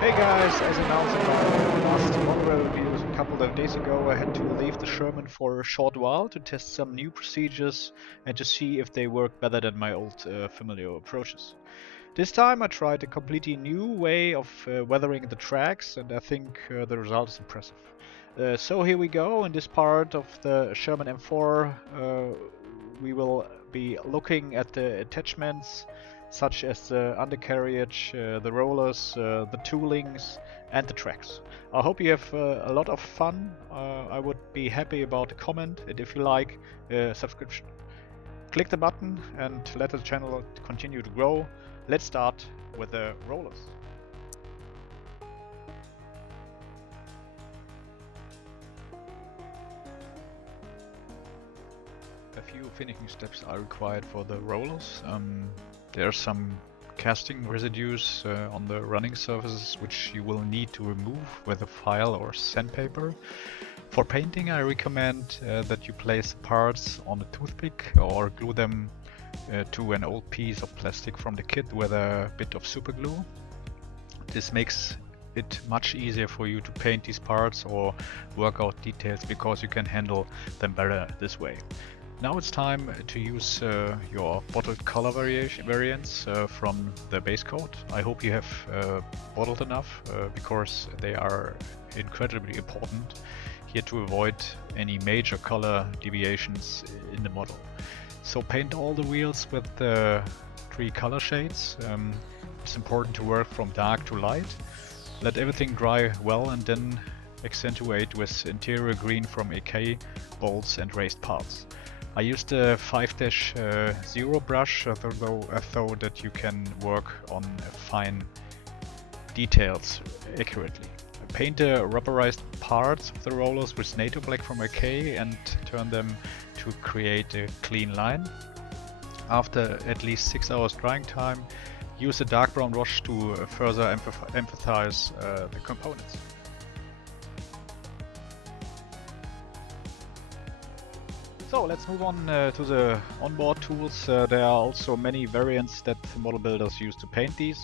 Hey guys, as announced in my last monorail review a couple of days ago, I had to leave the Sherman for a short while to test some new procedures and to see if they work better than my old familiar approaches. This time I tried a completely new way of weathering the tracks, and I think the result is impressive. So here we go. In this part of the Sherman M4, we will be looking at the attachments such as the undercarriage, the rollers, the toolings, and the tracks. I hope you have a lot of fun. I would be happy about a comment, and if you like, a subscription. Click the button and let the channel continue to grow. Let's start with the rollers. A few finishing steps are required for the rollers. There are some casting residues on the running surfaces which you will need to remove with a file or sandpaper. For painting, I recommend that you place the parts on a toothpick or glue them to an old piece of plastic from the kit with a bit of super glue. This makes it much easier for you to paint these parts or work out details because you can handle them better this way. Now it's time to use your bottled color variants from the base coat. I hope you have bottled enough because they are incredibly important here to avoid any major color deviations in the model. So paint all the wheels with the 3 color shades. It's important to work from dark to light. Let everything dry well and then accentuate with interior green from AK, bolts and raised parts. I used a 5-0 brush so that you can work on fine details accurately. Paint the rubberized parts of the rollers with NATO black from AK and turn them to create a clean line. After at least 6 hours drying time, use a dark brown wash to further emphasize the components. So let's move on to the onboard tools. There are also many variants that model builders use to paint these.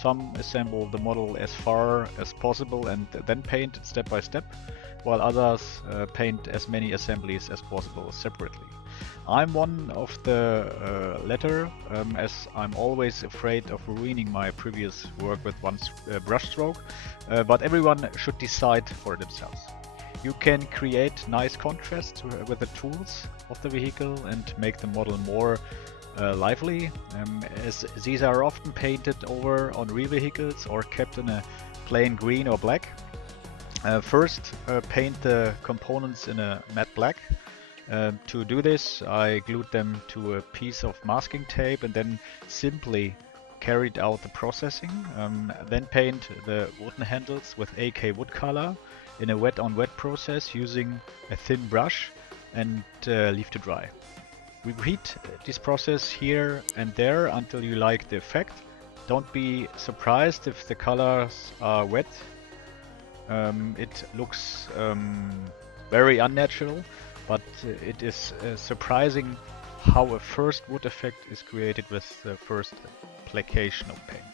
Some assemble the model as far as possible and then paint it step by step, while others paint as many assemblies as possible separately. I'm one of the latter, as I'm always afraid of ruining my previous work with one brush stroke, but everyone should decide for themselves. You can create nice contrast with the tools of the vehicle and make the model more lively, as these are often painted over on real vehicles or kept in a plain green or black. First, paint the components in a matte black. To do this, I glued them to a piece of masking tape and then simply carried out the processing. Then paint the wooden handles with AK wood color in a wet-on-wet process using a thin brush and leave to dry. Repeat this process here and there until you like the effect. Don't be surprised if the colors are wet. It looks very unnatural, but it is surprising how a first wood effect is created with the first application of paint.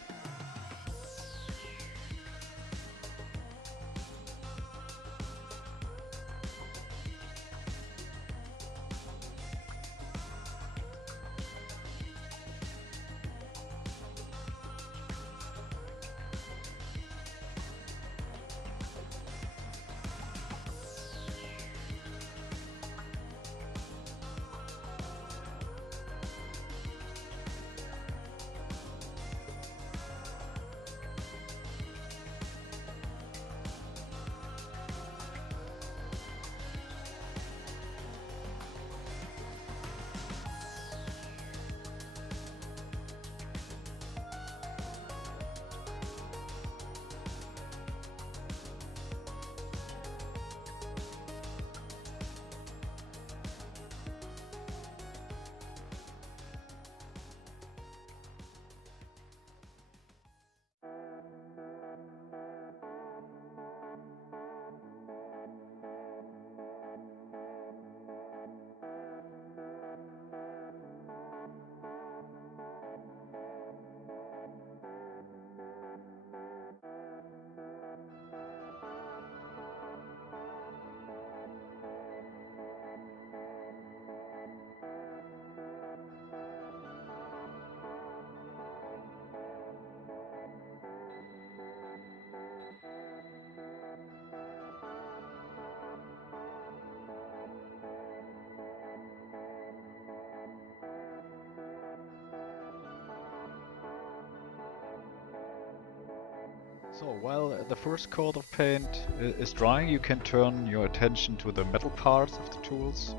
So while the first coat of paint is drying, you can turn your attention to the metal parts of the tools.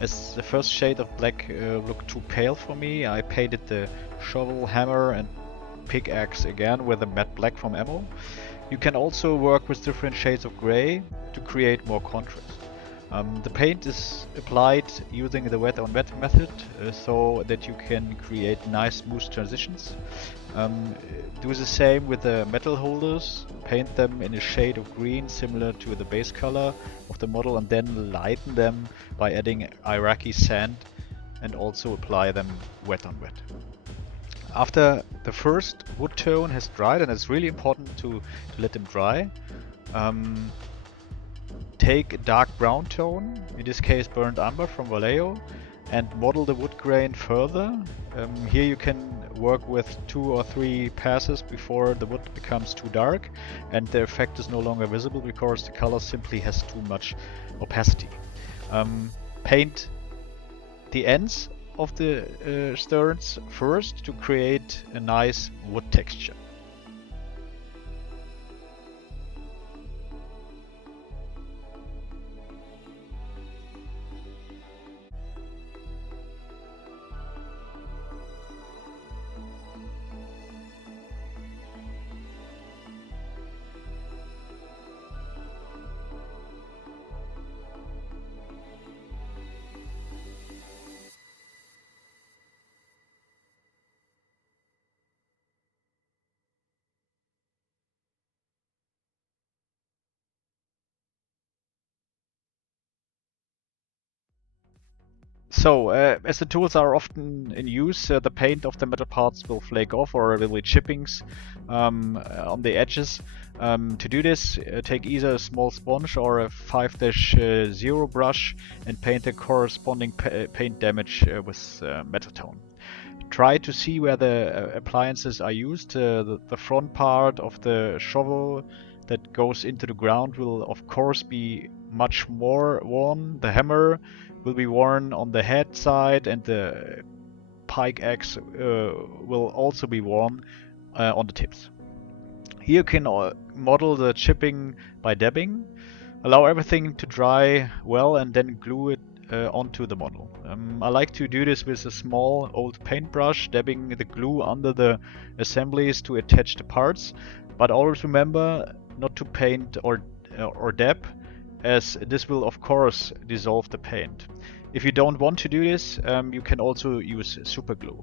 As the first shade of black looked too pale for me, I painted the shovel, hammer and pickaxe again with a matte black from ammo. You can also work with different shades of gray to create more contrast. The paint is applied using the wet on wet method so that you can create nice smooth transitions. Do the same with the metal holders, paint them in a shade of green similar to the base color of the model and then lighten them by adding Iraqi sand and also apply them wet on wet. After the first wood tone has dried, and it's really important to let them dry, take a dark brown tone, in this case burnt umber from Vallejo, and model the wood grain further. Here you can work with 2 or 3 passes before the wood becomes too dark and the effect is no longer visible because the color simply has too much opacity. Paint the ends of the sterns first to create a nice wood texture. So, as the tools are often in use, the paint of the metal parts will flake off or there will be chippings on the edges. To do this, take either a small sponge or a 5-0 brush and paint the corresponding paint damage with metal tone. Try to see where the appliances are used. The front part of the shovel that goes into the ground will of course be much more worn. The hammer will be worn on the head side and the pickaxe will also be worn on the tips. Here you can model the chipping by dabbing. Allow everything to dry well and then glue it onto the model. I like to do this with a small old paintbrush, dabbing the glue under the assemblies to attach the parts, but always remember not to paint or dab, as this will of course dissolve the paint. If you don't want to do this, you can also use super glue.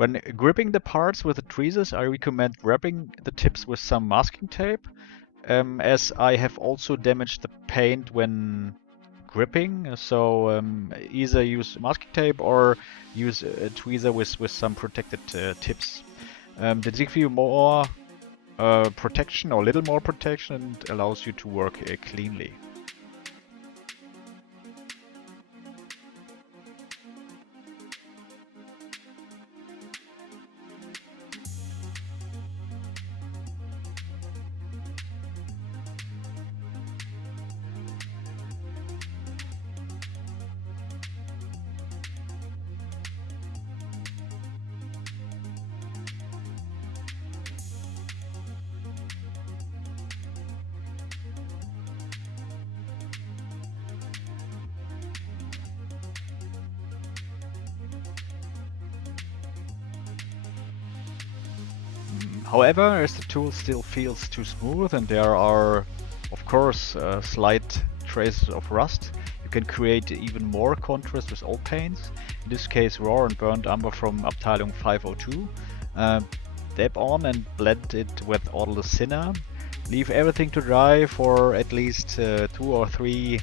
When gripping the parts with the tweezers, I recommend wrapping the tips with some masking tape, as I have also damaged the paint when gripping. So either use masking tape or use a tweezer with some protected tips. That gives you more protection, or a little more protection, and allows you to work cleanly. However, as the tool still feels too smooth and there are, of course, slight traces of rust, you can create even more contrast with old paints. In this case, raw and burnt umber from Abteilung 502. Dab on and blend it with Odorless Thinner. Leave everything to dry for at least 2 or 3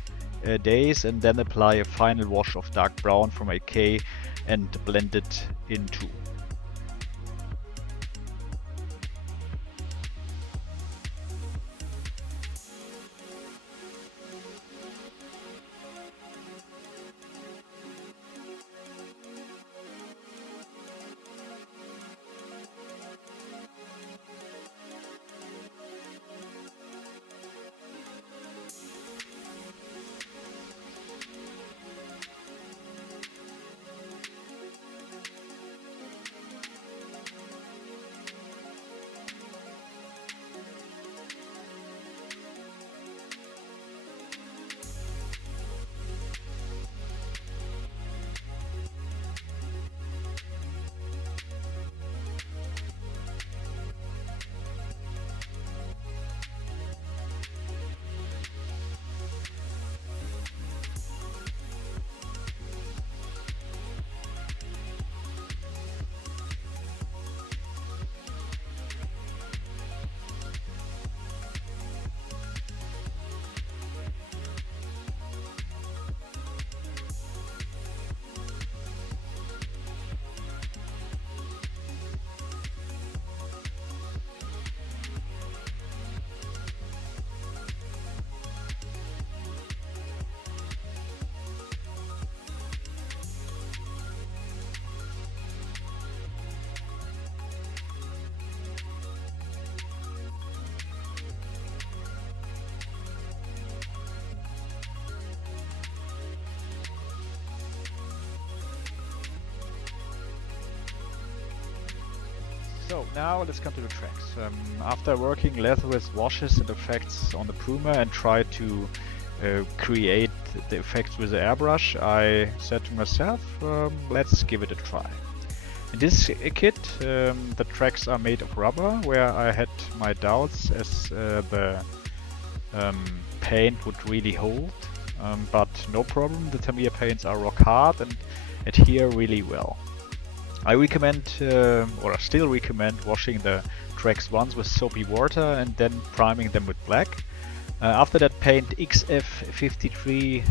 days, and then apply a final wash of dark brown from AK and blend it into. So now let's come to the tracks. After working leather with washes and effects on the Puma and try to create the effects with the airbrush, I said to myself, let's give it a try. In this kit, the tracks are made of rubber, where I had my doubts as the paint would really hold, but no problem, the Tamiya paints are rock hard and adhere really well. I recommend, or I still recommend, washing the tracks once with soapy water and then priming them with black. After that, paint XF53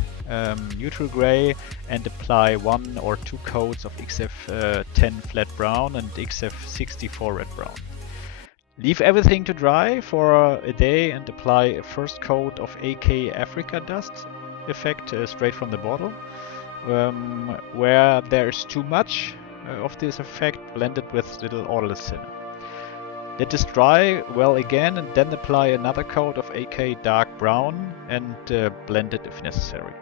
neutral gray and apply 1 or 2 coats of XF10 flat brown and XF64 red brown. Leave everything to dry for a day and apply a first coat of AK Africa dust effect straight from the bottle. Where there is too much of this effect, blend it with little odorless thinner. Let this dry well again and then apply another coat of AK dark brown and blend it if necessary.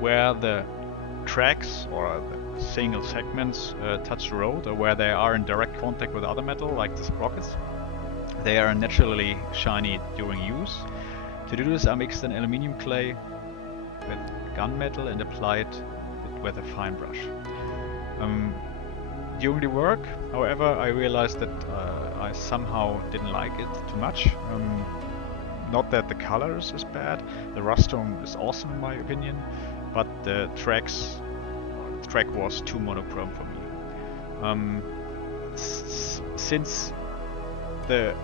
where the tracks or the single segments touch the road, or where they are in direct contact with other metal like the sprockets, they are naturally shiny during use. To do this, I mixed an aluminium clay with gunmetal and applied it with a fine brush. During the work, however, I realized that I somehow didn't like it too much. Not that the colors is bad, the rust tone is awesome in my opinion, but the track was too monochrome for me. Since the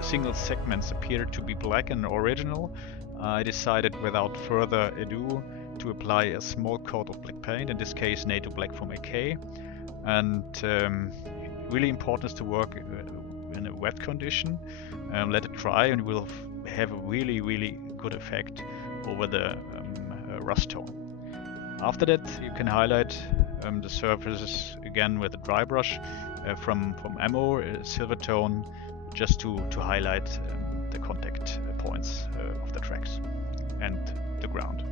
single segments appeared to be black and original, I decided without further ado to apply a small coat of black paint, in this case NATO Black from AK. And really important is to work in a wet condition. Let it dry and we'll have a really good effect over the rust tone. After that, you can highlight the surfaces again with a dry brush from ammo, silver tone, just to highlight the contact points of the tracks and the ground.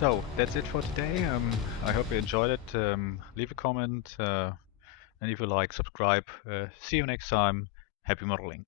So that's it for today. I hope you enjoyed it. Leave a comment, and if you like, subscribe. See you next time. Happy modeling.